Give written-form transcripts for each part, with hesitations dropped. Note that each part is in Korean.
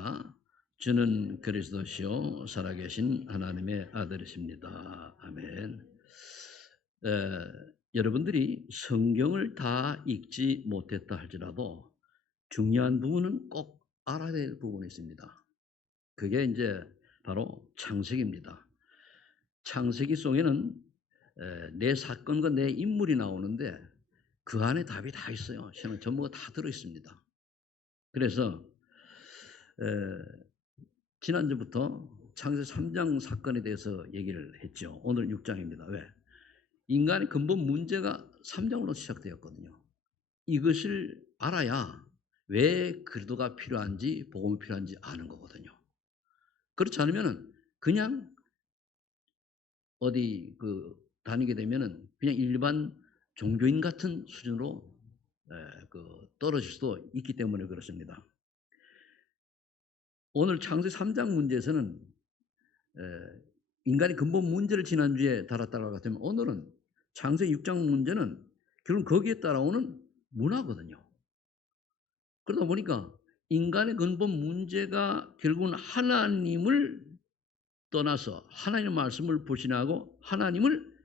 고백합니다. 주는 그리스도시요 살아계신 하나님의 아들이십니다. 아멘. 여러분들이 성경을 다 읽지 못했다 할지라도 중요한 부분은 꼭 알아야 될 부분이 있습니다. 그게 이제 바로 창세기입니다. 창세기 속에는 내 사건과 내 인물이 나오는데 그 안에 답이 다 있어요. 신앙 전부가 다 들어 있습니다. 그래서 지난주부터 창세기 3장 사건에 대해서 얘기를 했죠. 오늘 6장입니다. 왜? 인간의 근본 문제가 3장으로 시작되었거든요. 이것을 알아야 왜 그리스도가 필요한지 복음이 필요한지 아는 거거든요. 그렇지 않으면은 그냥 어디 다니게 되면은 그냥 일반 종교인 같은 수준으로 떨어질 수도 있기 때문에 그렇습니다. 오늘 창세기 3장 문제에서는 인간의 근본 문제를 지난주에 다뤘다고 같으면 오늘은 창세기 6장 문제는 결국 거기에 따라오는 문화거든요. 그러다 보니까 인간의 근본 문제가 결국은 하나님을 떠나서 하나님의 말씀을 불신하고 하나님을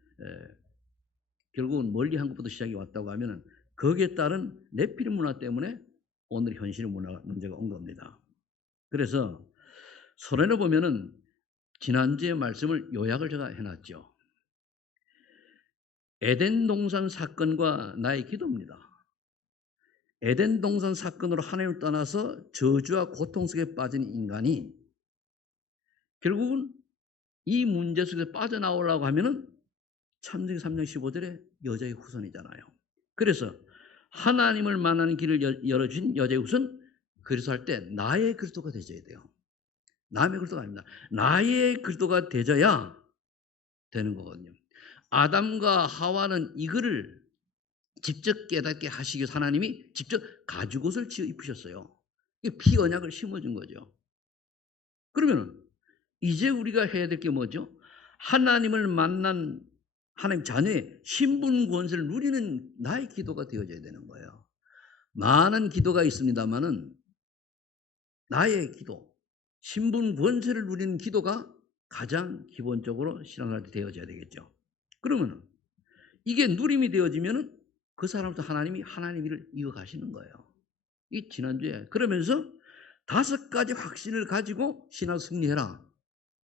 결국은 멀리한 것부터 시작이 왔다고 하면은 거기에 따른 네피림 문화 때문에 오늘 현실의 문제가 온 겁니다. 그래서 서론에 보면은 지난주의 말씀을 요약을 제가 해놨죠. 에덴 동산 사건과 나의 기도입니다. 에덴 동산 사건으로 하나님을 떠나서 저주와 고통 속에 빠진 인간이 결국은 이 문제 속에서 빠져나오려고 하면은 창세기 3장 15절에 여자의 후손이잖아요. 그래서 하나님을 만나는 길을 열어준 여자의 후손 그리스도 할 때 나의 그리스도가 되어야 돼요. 남의 그리스도가 아닙니다. 나의 그리스도가 되어야 되는 거거든요. 아담과 하와는 이거를 직접 깨닫게 하시기 위해서 하나님이 직접 가죽옷을 지어 입히셨어요. 피 언약을 심어준 거죠. 그러면 이제 우리가 해야 될 게 뭐죠? 하나님을 만난 하나님 자녀의 신분 권세를 누리는 나의 기도가 되어져야 되는 거예요. 많은 기도가 있습니다만은 나의 기도, 신분 권세를 누리는 기도가 가장 기본적으로 신앙생활 되어져야 되겠죠. 그러면 이게 누림이 되어지면은 그 사람부터 하나님이 하나님 일을 이어가시는 거예요. 이 지난주에 그러면서 5가지 확신을 가지고 신앙 승리해라.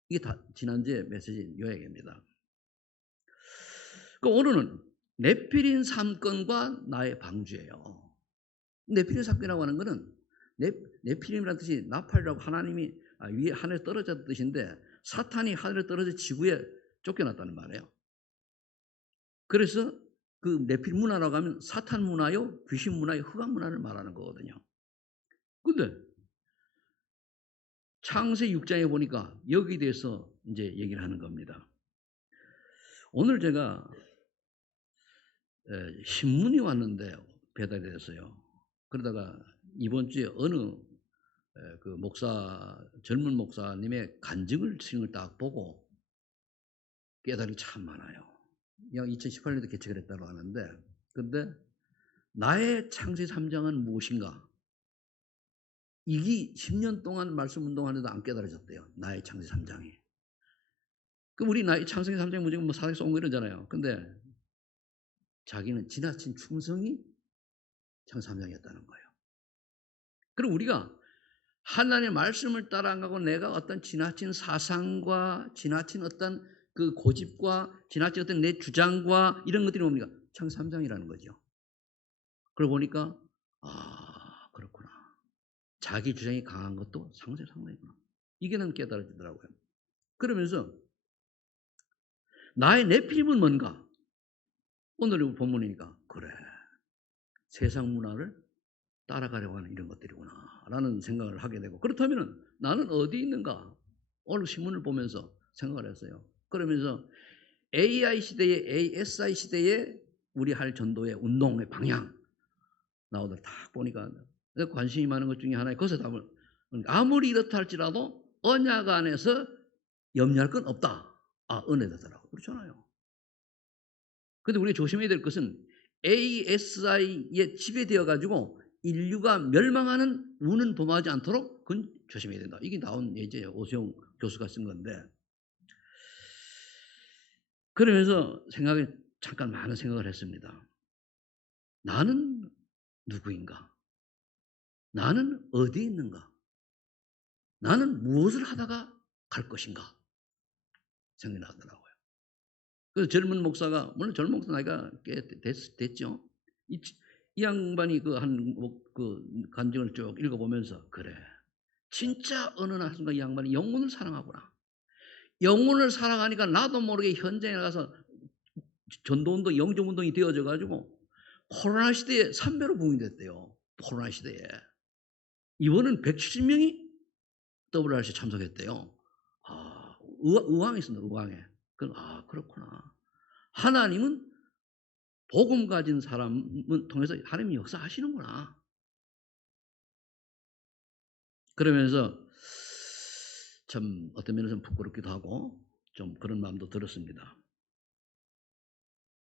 이게 다 지난주에 메시지 요약입니다. 오늘은 네피림 사건과 나의 방주예요. 네피림 사건이라고 하는 것은 네피림이라는 뜻이 나팔이라고 하나님이 위에 하늘에 떨어졌다는 뜻인데 사탄이 하늘에 떨어져 지구에 쫓겨났다는 말이에요. 그래서 그 네피림 문화라고 하면 사탄 문화요, 귀신 문화요, 흑암 문화를 말하는 거거든요. 근데 창세기 6장에 보니까 여기에 대해서 이제 얘기를 하는 겁니다. 오늘 제가 신문이 왔는데 배달이 됐어요. 그러다가 이번 주에 어느 그 목사 젊은 목사님의 간증을 딱 보고 깨달음이 참 많아요. 2018년도 개척을 했다고 하는데 근데 나의 창세기 3장은 무엇인가? 이게 10년 동안 말씀 운동하는데도 안 깨달아졌대요. 나의 창세기 3장이. 그럼 우리 나의 창세기 3장 무조건 뭐 사색서 온 거 이러잖아요. 근데 자기는 지나친 충성이 창세기 3장이었다는 거예요. 그럼 우리가 하나님의 말씀을 따라 안 가고 내가 어떤 지나친 사상과 지나친 어떤 그 고집과 지나친 어떤 내 주장과 이런 것들이 뭡니까? 창세기 3장이라는 거죠. 그러고 보니까 그렇구나. 자기 주장이 강한 것도 창세기 3장이구나. 이게 난 깨달아지더라고요. 그러면서 나의 내피림은 뭔가? 오늘 본문이니까 그래. 세상 문화를 따라가려고 하는 이런 것들이구나 라는 생각을 하게 되고 그렇다면 나는 어디 있는가? 오늘 신문을 보면서 생각을 했어요. 그러면서 AI 시대에 ASI 시대에 우리 할 전도의 운동의 방향 나오더라. 딱 보니까 관심이 많은 것 중에 하나에 거기서 답을 아무리 이렇다 할지라도 언약 안에서 염려할 건 없다. 은혜되더라고. 그렇잖아요. 근데 우리가 조심해야 될 것은 ASI에 지배되어 가지고 인류가 멸망하는 운은 범하지 않도록 그건 조심해야 된다. 이게 나온 예제예요. 오세영 교수가 쓴 건데. 그러면서 잠깐 많은 생각을 했습니다. 나는 누구인가? 나는 어디에 있는가? 나는 무엇을 하다가 갈 것인가? 생각이 나더라고요. 그 젊은 목사가, 물론 젊은 목사 나이가 꽤 됐죠. 이 양반이 그 간증을 쭉 읽어보면서, 그래, 진짜 어느 날 순간 이 양반이 영혼을 사랑하구나. 영혼을 사랑하니까 나도 모르게 현장에 나가서 전도운동, 영종운동이 되어져 가지고 코로나 시대에 3배로 부흥이 됐대요. 코로나 시대에. 이번은 170명이 WRC 참석했대요. 아, 의왕에 있습니다. 의왕에. 그렇구나. 하나님은 복음 가진 사람을 통해서 하나님이 역사하시는구나. 그러면서 참 어떤 면에서 부끄럽기도 하고 좀 그런 마음도 들었습니다.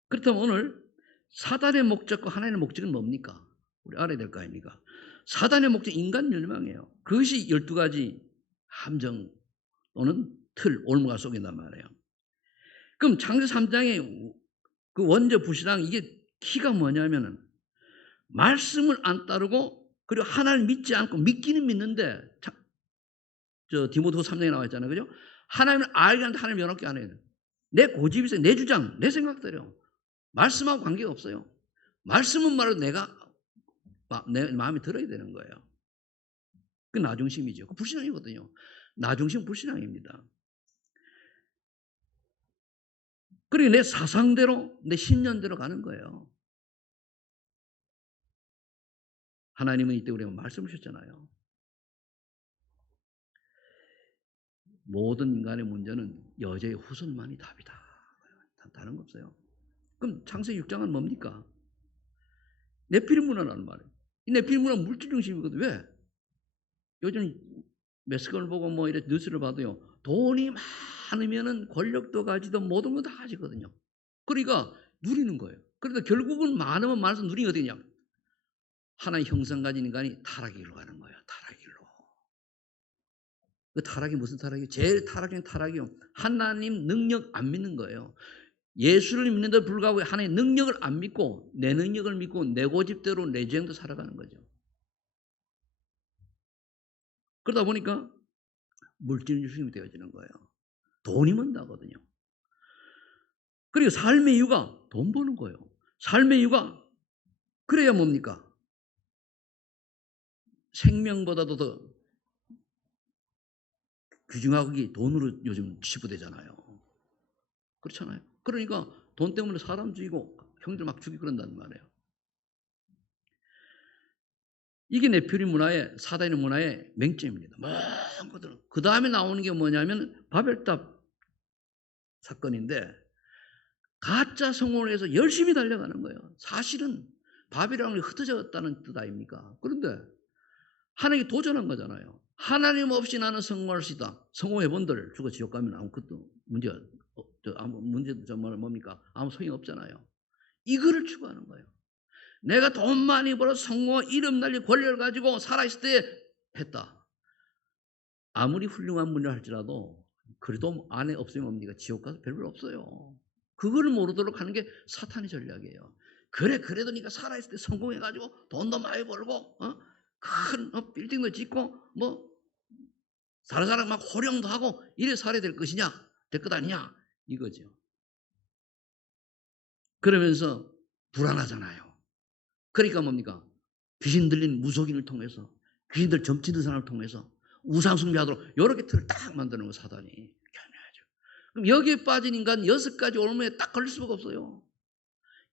그렇다면 오늘 사단의 목적과 하나님의 목적은 뭡니까? 우리 알아야 될 거 아닙니까? 사단의 목적 인간 멸망이에요. 그것이 12가지 함정 또는 틀, 올무가 속인단 말이에요. 그럼 창세기 3장의 그 원죄 불신앙, 이게 키가 뭐냐면은 말씀을 안 따르고 그리고 하나님을 믿지 않고 믿기는 믿는데, 디모데후서 3장에 나와 있잖아요. 그죠? 하나님을 알게 하는데 하나님을 연합게 안 해요. 내 고집이 있어요. 내 주장, 내 생각대로. 말씀하고 관계가 없어요. 말씀은 말로 내 마음에 들어야 되는 거예요. 그 나중심이죠. 그 불신앙이거든요. 나중심 불신앙입니다. 그리고 내 사상대로, 내 신념대로 가는 거예요. 하나님은 이때 우리가 말씀을 주셨잖아요. 모든 인간의 문제는 여자의 후손만이 답이다. 다른 거 없어요. 그럼 창세기 6장은 뭡니까? 네피림 문화라는 말이에요. 이 네피림 문화는 물질 중심이거든. 왜? 요즘 매스컴을 보고 뭐 이렇게 뉴스를 봐도요. 돈이 많으면은 권력도 가지도 모든 거 다 가지거든요. 그러니까 누리는 거예요. 그런데 결국은 많으면 많아서 누리는 게 어디냐? 하나의 형상 가진 인간이 타락의 길로 가는 거예요. 타락의 길로. 그 타락이 무슨 타락이에요? 제일 타락인 타락이요. 하나님 능력 안 믿는 거예요. 예수를 믿는데도 불구하고 하나님의 능력을 안 믿고 내 능력을 믿고 내 고집대로 내 주행도 살아가는 거죠. 그러다 보니까 물질 중심이 되어지는 거예요. 돈이 먼다거든요. 그리고 삶의 이유가 돈 버는 거예요. 삶의 이유가 그래야 뭡니까? 생명보다도 더 귀중하기 돈으로 요즘 치부되잖아요. 그렇잖아요. 그러니까 돈 때문에 사람 죽이고 형들 막 죽이고 그런단 말이에요. 이게 네피림 문화의 사단의 문화의 맹점입니다. 많은 것들은. 그 다음에 나오는 게 뭐냐면 바벨탑 사건인데 가짜 성공을 해서 열심히 달려가는 거예요. 사실은 바벨론이 흩어졌다는 뜻 아닙니까? 그런데 하나님이 도전한 거잖아요. 하나님 없이 나는 성공할 수 있다. 성공해본들 죽어 지옥 가면 아무것도 문제 뭡니까? 아무 소용이 없잖아요. 이거를 추구하는 거예요. 내가 돈 많이 벌어 성공, 이름 날릴 권력을 가지고 살아있을 때 했다. 아무리 훌륭한 분이라 할지라도 그래도 안에 없으면 뭡니까? 지옥 가서 별별 없어요. 그걸 모르도록 하는 게 사탄의 전략이에요. 그래도 네가 살아있을 때 성공해가지고 돈도 많이 벌고 큰 빌딩도 짓고 뭐 다른 사람 막 호령도 하고 이래 살아야 될 것이냐? 될 것 아니냐? 이거죠. 그러면서 불안하잖아요. 그러니까 뭡니까? 귀신 들린 무속인을 통해서 귀신들 점치는 사람을 통해서 우상 숭배하도록 이렇게 틀을 딱 만드는 거 사단이. 교묘하죠. 그럼 여기에 빠진 인간 6가지 올무에 딱 걸릴 수가 없어요.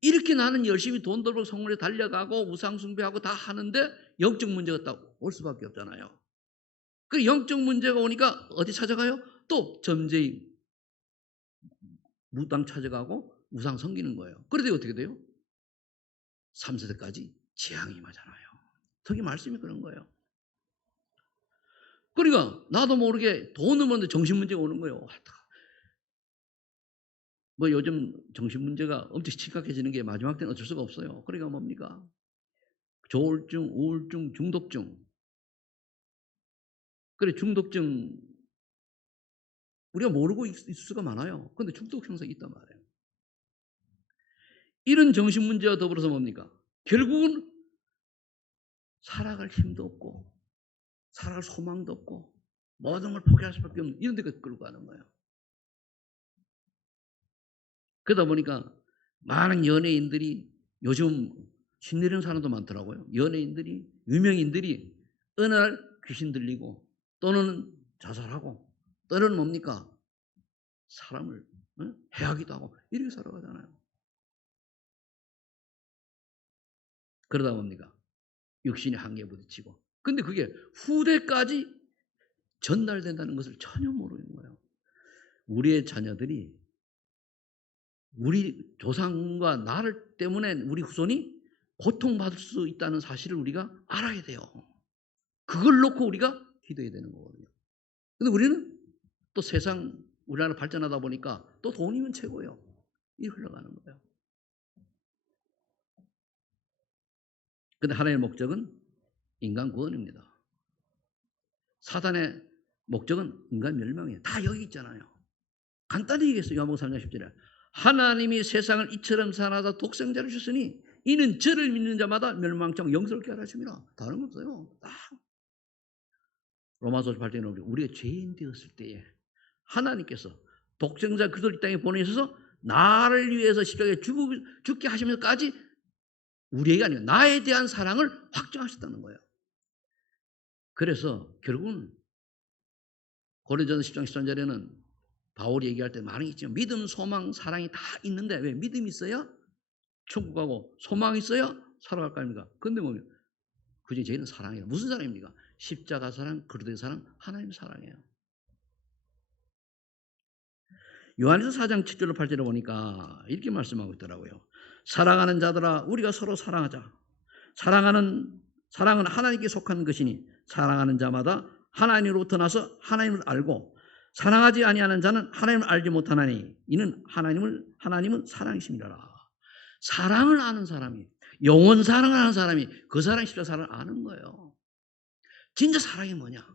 이렇게 나는 열심히 돈 벌고 성물에 달려가고 우상 숭배하고 다 하는데 영적 문제가 딱 올 수밖에 없잖아요. 그 영적 문제가 오니까 어디 찾아가요? 또 점재히 무당 찾아가고 우상 섬기는 거예요. 그런데 어떻게 돼요? 3세대까지 재앙이 임하잖아요. 저기 말씀이 그런 거예요. 그러니까 나도 모르게 돈을 버는데 정신 문제가 오는 거예요. 뭐 요즘 정신 문제가 엄청 심각해지는 게 마지막 때는 어쩔 수가 없어요. 그러니까 뭡니까? 조울증, 우울증, 중독증. 그래 중독증 우리가 모르고 있을 수가 많아요. 그런데 중독 형성이 있단 말이에요. 이런 정신 문제와 더불어서 뭡니까? 결국은 살아갈 힘도 없고 살아갈 소망도 없고 모든 걸 포기할 수밖에 없는 이런 데까지 끌고 가는 거예요. 그러다 보니까 많은 연예인들이 요즘 신내리는 사람도 많더라고요. 연예인들이 유명인들이 어느 날 귀신 들리고 또는 자살하고 또는 뭡니까? 사람을 해하기도 하고 이렇게 살아가잖아요. 그러다 뭡니까? 육신의 한계에 부딪히고. 근데 그게 후대까지 전달된다는 것을 전혀 모르는 거예요. 우리의 자녀들이 우리 조상과 나를 때문에 우리 후손이 고통받을 수 있다는 사실을 우리가 알아야 돼요. 그걸 놓고 우리가 기도해야 되는 거거든요. 근데 우리는 또 세상 우리나라 발전하다 보니까 또 돈이면 최고예요. 이 흘러가는 거예요. 근데 하나님의 목적은 인간 구원입니다. 사단의 목적은 인간 멸망이에요. 다 여기 있잖아요. 간단히 얘기했어요. 요한복음 3장 10절에 하나님이 세상을 이처럼 사랑하사 독생자를 주셨으니 이는 저를 믿는 자마다 멸망치 않고 영생을 하라 주미라. 다른 거 없어요. 딱 로마서 8장에 우리가 죄인 되었을 때에 하나님께서 독생자 그리스도를 이 땅에 보내셔서 나를 위해서 십자가에 죽게 하시면서까지 우리에게 아니고 나에 대한 사랑을 확정하셨다는 거예요. 그래서 결국은 고린도전서 10장 13절에는 바울이 얘기할 때 많이 있지만 믿음, 소망, 사랑이 다 있는데 왜 믿음이 있어야 천국 가고 소망이 있어야 살아갈 거 아닙니까? 근데 뭐냐면 그중에 제일은 사랑이에요. 무슨 사랑입니까? 십자가 사랑, 그리스도의 사랑, 하나님 사랑이에요. 요한일서 4장 7절로 8절에 보니까 이렇게 말씀하고 있더라고요. 사랑하는 자들아 우리가 서로 사랑하자. 사랑은 하나님께 속한 것이니 사랑하는 자마다 하나님으로부터 나서 하나님을 알고 사랑하지 아니하는 자는 하나님을 알지 못하나니 이는 하나님은 사랑이심이라. 사랑을 아는 사람이 영원 사랑을 하는 사람이 그 사랑이 십자가 사랑을 아는 거예요. 진짜 사랑이 뭐냐?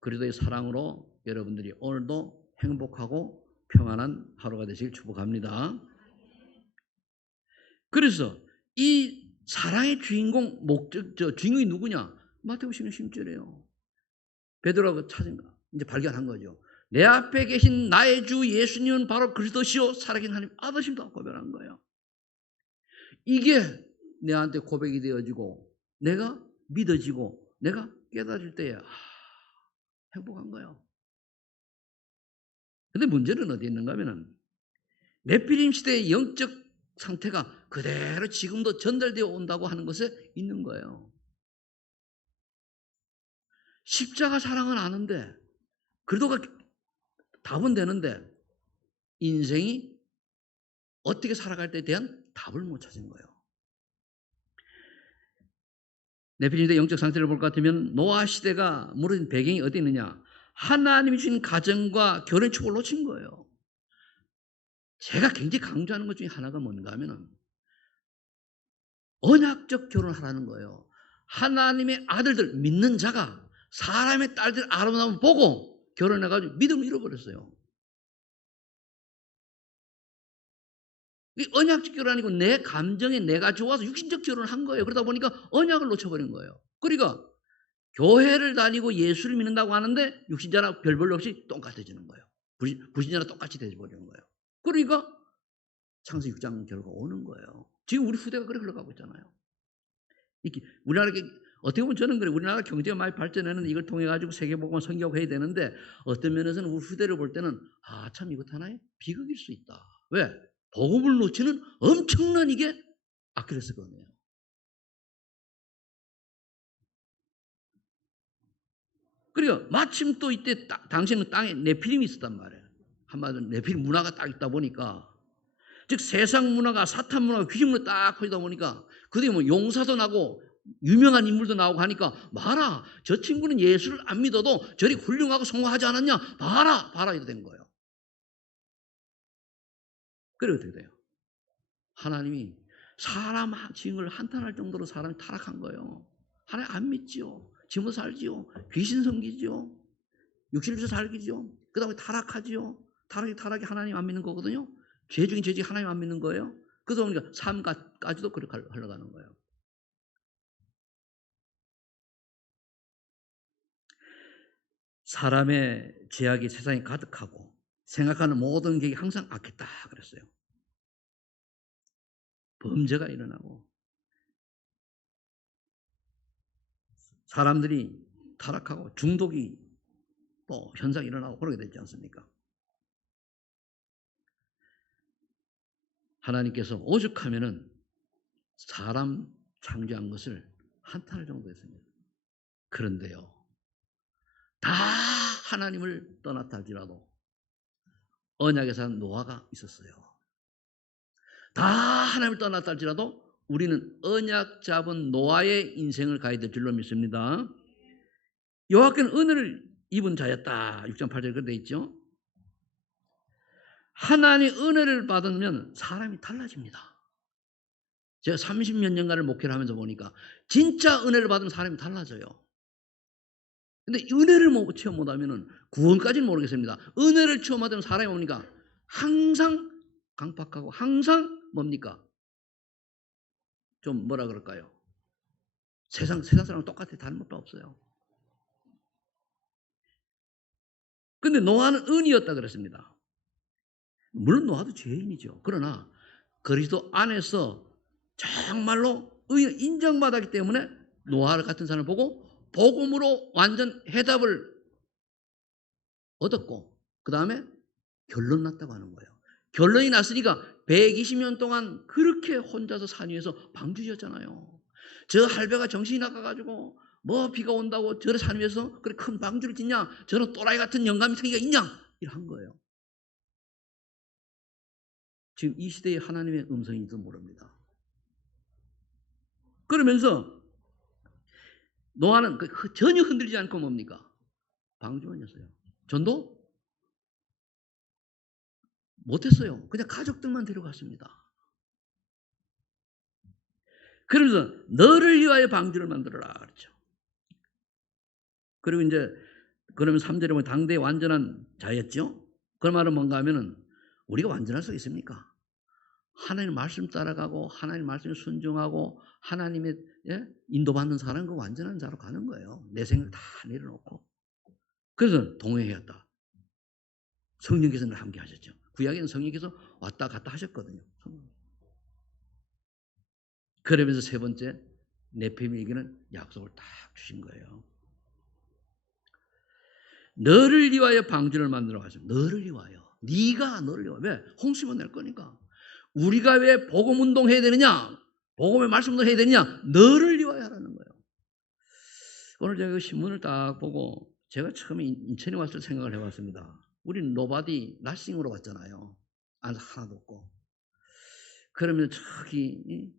그리스도의 사랑으로 여러분들이 오늘도 행복하고 평안한 하루가 되시길 축복합니다. 그래서 이 사랑의 주인공 주인공이 누구냐? 마태복음 10절이에요. 베드로가 찾은 거 이제 발견한 거죠. 내 앞에 계신 나의 주 예수님은 바로 그리스도시요 살아계신 하나님 아들이십니다 고백한 거예요. 이게 내한테 고백이 되어지고 내가 믿어지고 내가 깨달을 때에 행복한 거예요. 근데 문제는 어디에 있는가 하면은 네피림 시대의 영적 상태가 그대로 지금도 전달되어 온다고 하는 것에 있는 거예요. 십자가 사랑은 아는데 그리도가 답은 되는데 인생이 어떻게 살아갈 때에 대한 답을 못 찾은 거예요. 네피림 시대 영적 상태를 볼 것 같으면 노아 시대가 무너진 배경이 어디 있느냐? 하나님이 주신 가정과 결혼의 축복을 놓친 거예요. 제가 굉장히 강조하는 것 중에 하나가 뭔가 하면은 언약적 결혼을 하라는 거예요. 하나님의 아들들 믿는 자가 사람의 딸들 아름다움을 보고 결혼해가지고 믿음을 잃어버렸어요. 이 언약적 결혼 아니고 내 감정에 내가 좋아서 육신적 결혼을 한 거예요. 그러다 보니까 언약을 놓쳐버린 거예요. 그러니까 교회를 다니고 예수를 믿는다고 하는데 육신자나 별 볼일 없이 똑같아지는 거예요. 불신자나 똑같이 돼버리는 거예요. 그러니까 창세기 6장 결과가 오는 거예요. 지금 우리 후대가 그렇게 흘러가고 있잖아요. 이렇게 우리나라 어떻게 보면 저는 그래 우리나라 경제가 많이 발전하는 이걸 통해 가지고 세계복음을 선교해야 되는데 어떤 면에서는 우리 후대를 볼 때는 참 이것 하나의 비극일 수 있다. 왜? 복음을 놓치는 엄청난 이게 아킬레스건이에요. 그러니까 마침 또 이때 당시에는 땅에 네피림이 있었단 말이에요. 한마디로 네피림 문화가 딱 있다 보니까 즉 세상 문화가 사탄 문화가 귀신 문화 딱 퍼지다 보니까 그게 뭐 용사도 나고 유명한 인물도 나오고 하니까 봐라 저 친구는 예수를 안 믿어도 저리 훌륭하고 성공하지 않았냐 봐라 이렇게 된 거예요. 그래 어떻게 돼요? 하나님이 사람 지은 걸 한탄할 정도로 사람이 타락한 거예요. 하나님 안 믿지요. 지못 살지요. 귀신 섬기지요. 육신에서 살기죠. 그 다음에 타락하지요. 타락이 하나님 안 믿는 거거든요. 죄 중에 죄지 하나님 안 믿는 거예요. 그래서 그러니까 삶까지도 그렇게 흘러가는 거예요. 사람의 죄악이 세상에 가득하고 생각하는 모든 게 항상 악했다 그랬어요. 범죄가 일어나고 사람들이 타락하고 중독이 또 현상이 일어나고 그러게 되지 않습니까? 하나님께서 오죽하면은 사람 창조한 것을 한탄할 정도였습니다. 그런데요, 다 하나님을 떠났다 할지라도 언약에 산 노아가 있었어요. 다 하나님을 떠났다 할지라도 우리는 언약 잡은 노아의 인생을 가야 될 줄로 믿습니다. 여호와께는 은혜를 입은 자였다. 6장 8절에 그렇게 돼 있죠. 하나님 은혜를 받으면 사람이 달라집니다. 제가 30몇 년간을 목회를 하면서 보니까 진짜 은혜를 받으면 사람이 달라져요. 근데 은혜를 체험 못하면 구원까지는 모르겠습니다. 은혜를 체험하면 사람이 뭡니까? 항상 강팍하고 항상 뭡니까? 좀 뭐라 그럴까요? 세상 사람은 똑같아. 다른 것도 없어요. 근데 노아는 은이었다 그랬습니다. 물론 노아도 죄인이죠. 그러나 그리스도 안에서 정말로 의를 인정받았기 때문에 노아 같은 사람을 보고 복음으로 완전 해답을 얻었고 그 다음에 결론 났다고 하는 거예요. 결론이 났으니까 120년 동안 그렇게 혼자서 산 위에서 방주였잖아요. 저 할배가 정신이 나가가지고 뭐 비가 온다고 저런 산 위에서 그렇게 큰 방주를 짓냐, 저런 또라이 같은 영감이 생기가 있냐 이런 거예요. 지금 이 시대에 하나님의 음성인지도 모릅니다. 그러면서 노아는 전혀 흔들리지 않고 뭡니까? 방주원이었어요. 전도 못했어요. 그냥 가족들만 데려갔습니다. 그러면서 너를 위하여 방주를 만들어라 그렇죠. 그리고 이제 그러면 3절에 보면 당대의 완전한 자였죠. 그 말은 뭔가 하면은 우리가 완전할 수 있습니까? 하나님 말씀 따라가고 하나님 말씀에 순종하고 하나님의 인도받는 사람은 그 완전한 자로 가는 거예요. 내 생각 다 내려놓고. 그래서 동행했다. 성령께서는 함께 하셨죠. 구약에는 성령께서 왔다 갔다 하셨거든요. 그러면서 세 번째 네피림에게는 약속을 딱 주신 거예요. 너를 위하여 방주를 만들어 가지고 너를 위하여 네가 너를 위하여 왜? 홍수만 낼 거니까 우리가 왜 복음 운동해야 되느냐? 복음의 말씀 운동해야 되느냐? 너를 위하여 하라는 거예요. 오늘 제가 그 신문을 딱 보고 제가 처음에 인천에 왔을 때 생각을 해봤습니다. 우리는 노바디 나싱으로 왔잖아요. 하나도 없고. 그러면 저기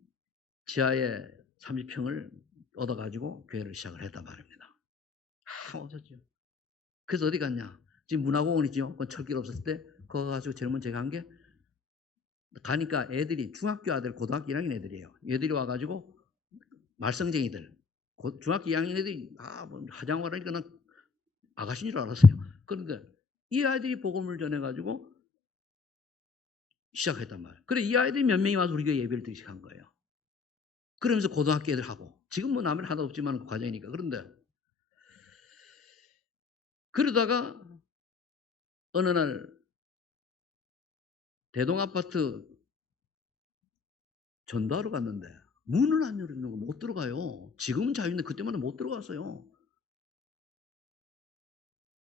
지하에 30평을 얻어가지고 교회를 시작을 했단 말입니다. 없었죠. 그래서 어디 갔냐? 지금 문화공원이죠. 그 철길 없었을 때 그거 가지고 제일 먼저 제가 한 게 가니까 애들이 중학교 아들 고등학교 1학년 애들이에요. 애들이 와가지고 말썽쟁이들 중학교 2학년 애들이 뭐 화장을 하니까 난 아가씨인 줄 알았어요. 그런데 이 아이들이 복음을 전해가지고 시작했단 말이에요. 그래 이 아이들이 몇 명이 와서 우리 교회 예배를 드리게 한 거예요. 그러면서 고등학교 애들 하고 지금 뭐 남의 하나도 없지만 그 과정이니까. 그런데 그러다가 어느 날 대동아파트 전도하러 갔는데 문을 안 열어주는 거 못 들어가요. 지금은 자유인데 그때만은 못 들어갔어요.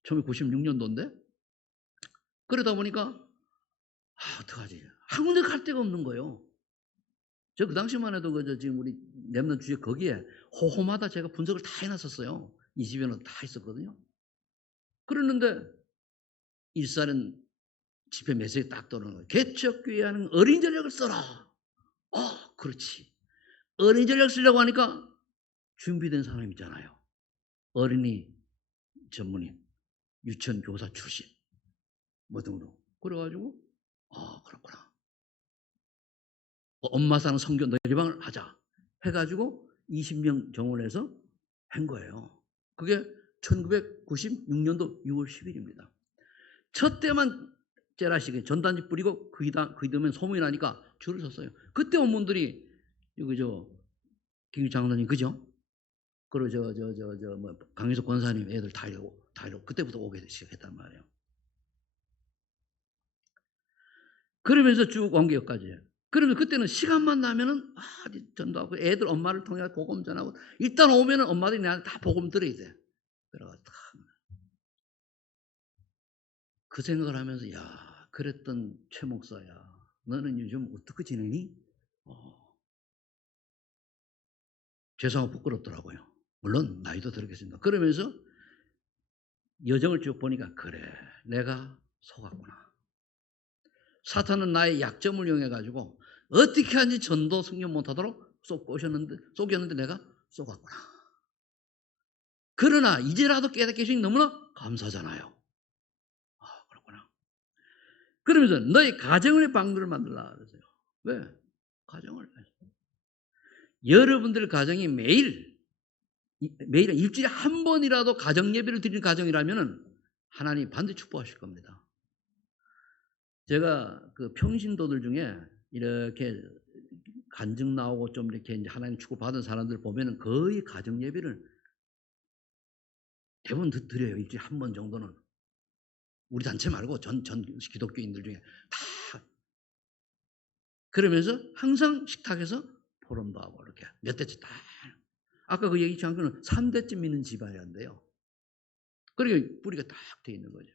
1996년도인데 그러다 보니까 어떡하지? 한 군데 갈 데가 없는 거예요. 저 그 당시만 해도 지금 우리 랩넌트 주에 거기에 호호마다 제가 분석을 다 해놨었어요. 20여는 다 있었거든요. 그랬는데 일산은 집회 메시지 딱 떠오르는 거예요. 개척교회하는 어린 전력을 써라. 그렇지. 어린 전력 쓰려고 하니까 준비된 사람 있잖아요. 어린이 전문인, 유치원 교사 출신, 뭐 등등. 그래가지고 그렇구나. 엄마 사는 성교 노래방을 하자 해가지고 20명 정원해서 한 거예요. 그게 1996년도 6월 10일입니다. 첫 때만 째라시게 전단지 뿌리고 그이다면 소문이 나니까 줄을 섰어요. 그때 어머님들이 여기 김 장로님 그죠? 그리고 뭐 강희석 권사님 애들 다 이러고 그때부터 오게 시작했단 말이에요. 그러면서 쭉 온 게 여기까지예요. 그러면 그때는 시간만 나면은 전도하고 애들 엄마를 통해 복음 전하고 일단 오면은 엄마들이 나한테 다 복음 들어야 돼. 그래가지고 그 생각을 하면서 야 그랬던 최 목사야. 너는 요즘 어떻게 지내니? 죄송하고 부끄럽더라고요. 물론 나이도 들겠습니다. 그러면서 여정을 쭉 보니까 그래 내가 속았구나. 사탄은 나의 약점을 이용해가지고 어떻게 하는지 전도 승려 못하도록 속였는데 내가 속았구나. 그러나 이제라도 깨닫게 해주니 너무나 감사하잖아요. 그렇구나. 그러면서 너희 가정의 방도를 만들라 그러세요. 왜? 가정을 여러분들 가정이 매일 일주일에 한 번이라도 가정 예배를 드리는 가정이라면 하나님 반드시 축복하실 겁니다. 제가 그 평신도들 중에 이렇게 간증 나오고 좀 이렇게 이제 하나님 축복 받은 사람들 보면은 거의 가정 예배를 대부분 드려요. 일주일에 한 번 정도는. 우리 단체 말고 전 기독교인들 중에 다. 그러면서 항상 식탁에서 포럼도 하고 이렇게 몇 대째 다. 아까 그 얘기 장교는 3대째 믿는 집안이란데요. 그러니까 뿌리가 딱 돼 있는 거죠.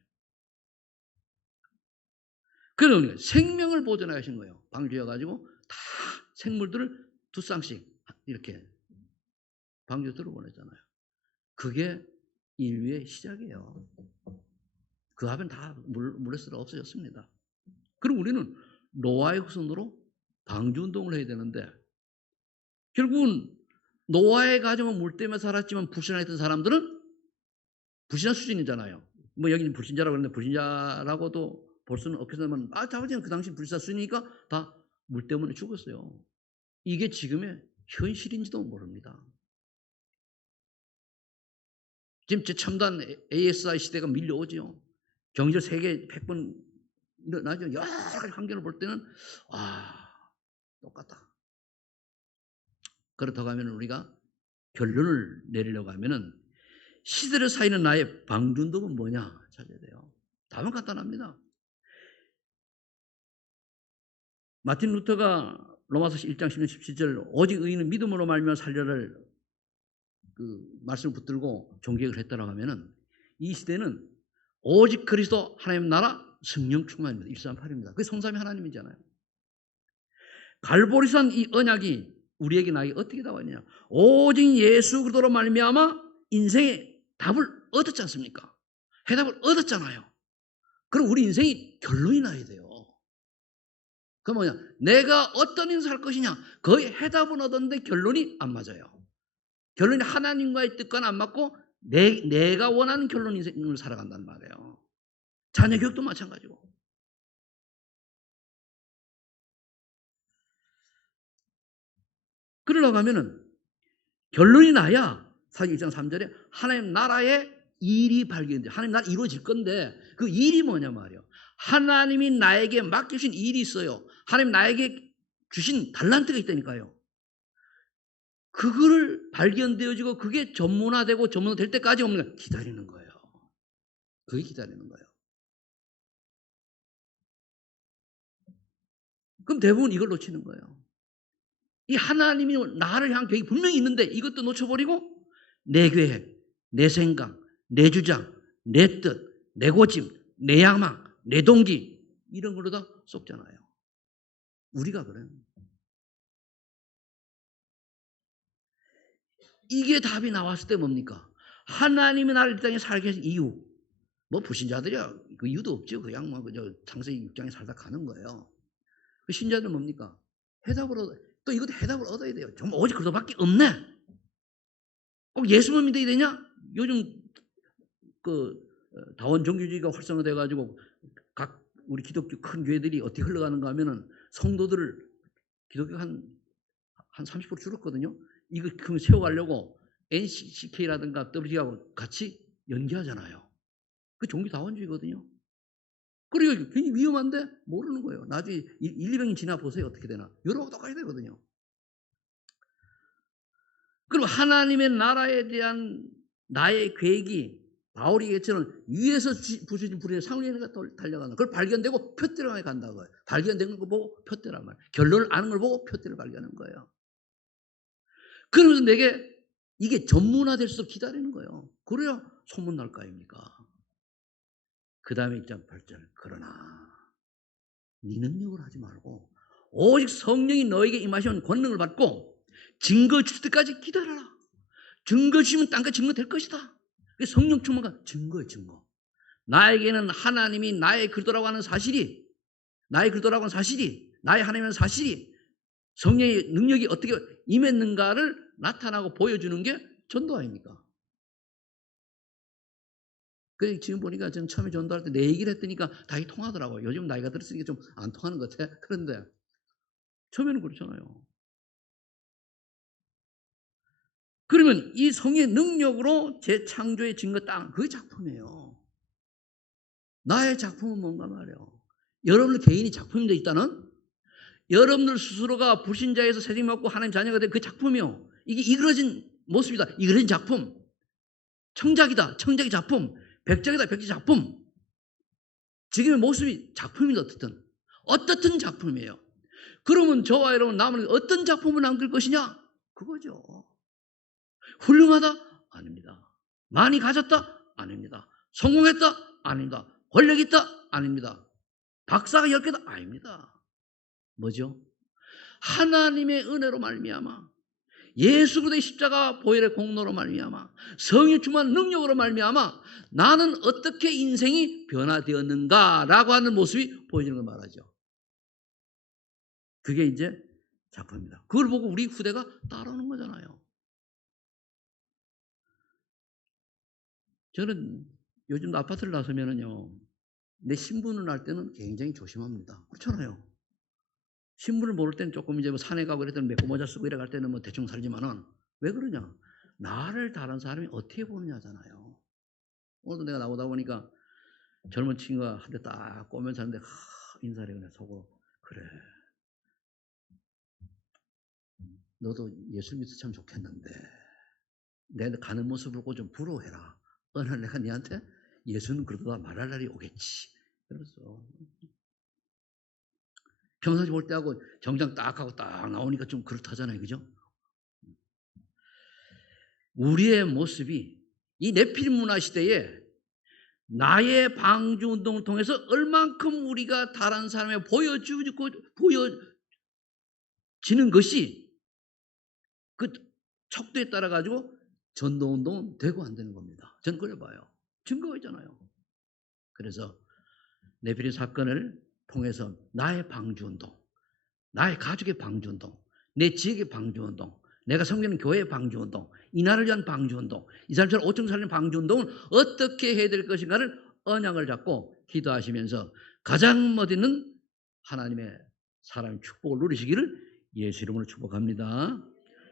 그러면 생명을 보존하신 거예요. 방 지어가지고 다 생물들을 두 쌍씩 이렇게 방주 들어보냈잖아요. 그게 인류의 시작이에요. 그 앞엔 다 물에 쓸어 없어졌습니다. 그럼 우리는 노아의 후손으로 방주운동을 해야 되는데 결국은 노아의 가정은 물 때문에 살았지만 불신했던 사람들은 불신한 수준이잖아요. 뭐 여기는 불신자라고 그러는데 불신자라고도 볼 수는 없겠지만 아버지는 그 당시 불신자 수준이니까 다 물 때문에 죽었어요. 이게 지금의 현실인지도 모릅니다. 지금 첨단 ASI 시대가 밀려오죠. 경제 세계 100번 일어나죠. 여러 가지 환경을 볼 때는 똑같다. 그렇다고 하면 우리가 결론을 내리려고 하면은 시대를 사이는 나의 방준독은 뭐냐 찾아야 돼요. 답은 간단합니다. 마틴 루터가 로마서 1장 10절 17절 오직 의인은 믿음으로 말미암아 살려를 그 말씀을 붙들고 종교를 했다라고 하면은 이 시대는 오직 그리스도 하나님 나라 성령 충만입니다. 138입니다. 그게 성삼위 하나님이잖아요. 갈보리산 이 언약이 우리에게 나에게 어떻게 나왔냐? 오직 예수 그리스도로 말미암아 인생의 답을 얻었지 않습니까? 해답을 얻었잖아요. 그럼 우리 인생이 결론이 나야 돼요. 그 뭐냐? 내가 어떤 인생을 살 것이냐? 거의 해답은 얻었는데 결론이 안 맞아요. 결론이 하나님과의 뜻과는 안 맞고 내가 원하는 결론 인생을 살아간단 말이에요. 자녀 교육도 마찬가지고. 그러려고 하면은 결론이 나야 사실 1장 3절에 하나님 나라의 일이 발견돼. 하나님 나라 이루어질 건데 그 일이 뭐냐 말이에요. 하나님이 나에게 맡기신 일이 있어요. 하나님 나에게 주신 달란트가 있다니까요. 그거를 발견되어지고 그게 전문화되고 전문화될 때까지 없는 거예요. 기다리는 거예요. 그게 기다리는 거예요. 그럼 대부분 이걸 놓치는 거예요. 이 하나님이 나를 향한 계획이 분명히 있는데 이것도 놓쳐버리고 내 계획, 내 생각, 내 주장, 내 뜻, 내 고집, 내 야망, 내 동기 이런 걸로 다 속잖아요. 우리가 그래요. 이게 답이 나왔을 때 뭡니까? 하나님이 나를 이 땅에 살게 하신 이유. 뭐 불신자들이야 그 이유도 없죠. 그냥 뭐 그저 창세기 6장에 살다 가는 거예요. 그 신자들은 뭡니까? 해답을 또 이것도 해답을 얻어야 돼요. 정말 오직 그것밖에 없네. 꼭 예수만 믿어야 되냐? 요즘 그 다원 종교주의가 활성화돼 가지고 각 우리 기독교 큰 교회들이 어떻게 흘러가는가 하면은 성도들을 기독교가 한 30% 줄었거든요. 이거 그럼 세워가려고 NCK라든가 WG하고 같이 연계하잖아요. 그 종교 다원주의거든요. 그리고 굉장히 위험한데 모르는 거예요. 나중에 200년 지나 보세요. 어떻게 되나. 여러분 똑같이 되거든요. 그럼 하나님의 나라에 대한 나의 계획이 바울이 얘기처럼 위에서 부수진 불에 상류에가 달려가는 그걸 발견되고 표대로 간다고요. 발견된 거 보고 표대란 말이에요. 결론을 아는 걸 보고 표대를 발견하는 거예요. 그러면서 내게 이게 전문화될수록 기다리는 거예요. 그래야 소문날 거 아닙니까? 그 다음에 1장 8절 그러나 네 능력을 하지 말고 오직 성령이 너에게 임하시면 권능을 받고 증거 줄 때까지 기다려라. 증거 주시면 땅과 증거 될 것이다. 성령 충만과 증거예요. 증거. 나에게는 하나님이 나의 그리스도라고 하는 사실이 나의 하나님의 사실이 성령의 능력이 어떻게 임했는가를 나타나고 보여주는 게 전도 아닙니까? 그래서 지금 보니까 저는 처음에 전도할 때 내 얘기를 했더니까 다시 통하더라고요. 요즘 나이가 들었으니까 좀 안 통하는 것 같아. 그런데 처음에는 그렇잖아요. 그러면 이 성의 능력으로 재창조의 증거 땅, 그게 작품이에요. 나의 작품은 뭔가 말이에요. 여러분들 개인이 작품이 되어 있다는 여러분들 스스로가 불신자에서 세상 받고 하나님 자녀가 된 그 작품이요. 이게 이그러진 모습이다. 이그러진 작품. 청작이다. 청작의 작품. 백작이다. 백작 작품. 지금의 모습이 작품이다. 어떻든 작품이에요. 그러면 저와 여러분 남은 어떤 작품을 남길 것이냐? 그거죠. 훌륭하다? 아닙니다. 많이 가졌다? 아닙니다. 성공했다? 아닙니다. 권력 있다? 아닙니다. 박사가 10개다? 아닙니다. 뭐죠? 하나님의 은혜로 말미암아 예수 그리스도의 십자가 보혈의 공로로 말미암아 성령 충만 능력으로 말미암아 나는 어떻게 인생이 변화되었는가라고 하는 모습이 보여지는 걸 말하죠. 그게 이제 작품입니다. 그걸 보고 우리 후대가 따라오는 거잖아요. 저는 요즘 아파트를 나서면은요, 내 신분을 알 때는 굉장히 조심합니다. 그렇잖아요. 신분을 모를 때는 조금 이제 뭐 산에 가고 이랬더니 메고 모자 쓰고 이래 갈 때는 뭐 대충 살지만은 왜 그러냐? 나를 다른 사람이 어떻게 보느냐잖아요. 오늘도 내가 나오다 보니까 젊은 친구가 한 대 딱 꼬면서 하는데 인사를 그냥 속으로 그래. 너도 예수 믿어 참 좋겠는데 내 가는 모습을 보고 좀 부러워해라. 어느 날 내가 네한테 예수는 그러다 말할 날이 오겠지. 그랬어. 평상시 볼 때하고 정장 딱 하고 딱 나오니까 좀 그렇다잖아요. 그죠? 우리의 모습이 이 네피림 문화 시대에 나의 방주 운동을 통해서 얼만큼 우리가 다른 사람에 보여지는 것이 그 척도에 따라 가지고 전도 운동은 되고 안 되는 겁니다. 저는 그래 봐요. 증거가 있잖아요. 그래서 네피림 사건을 통해서 나의 방주 운동, 나의 가족의 방주 운동, 내 지역의 방주 운동, 내가 섬기는 교회의 방주 운동, 이 나라를 위한 방주 운동, 이 사람처럼 5천 살린 방주 운동을 어떻게 해야 될 것인가를 언약을 잡고 기도하시면서 가장 멋있는 하나님의 사람의 축복을 누리시기를 예수 이름으로 축복합니다.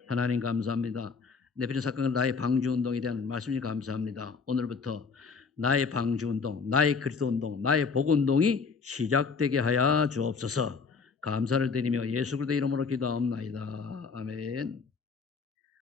하나님 감사합니다. 네피림 사건은 나의 방주 운동에 대한 말씀이 감사합니다. 오늘부터 나의 방주 운동, 나의 그리스도 운동, 나의 복 운동이 시작되게 하여 주옵소서. 감사를 드리며 예수 그리스도의 이름으로 기도하옵나이다. 아멘.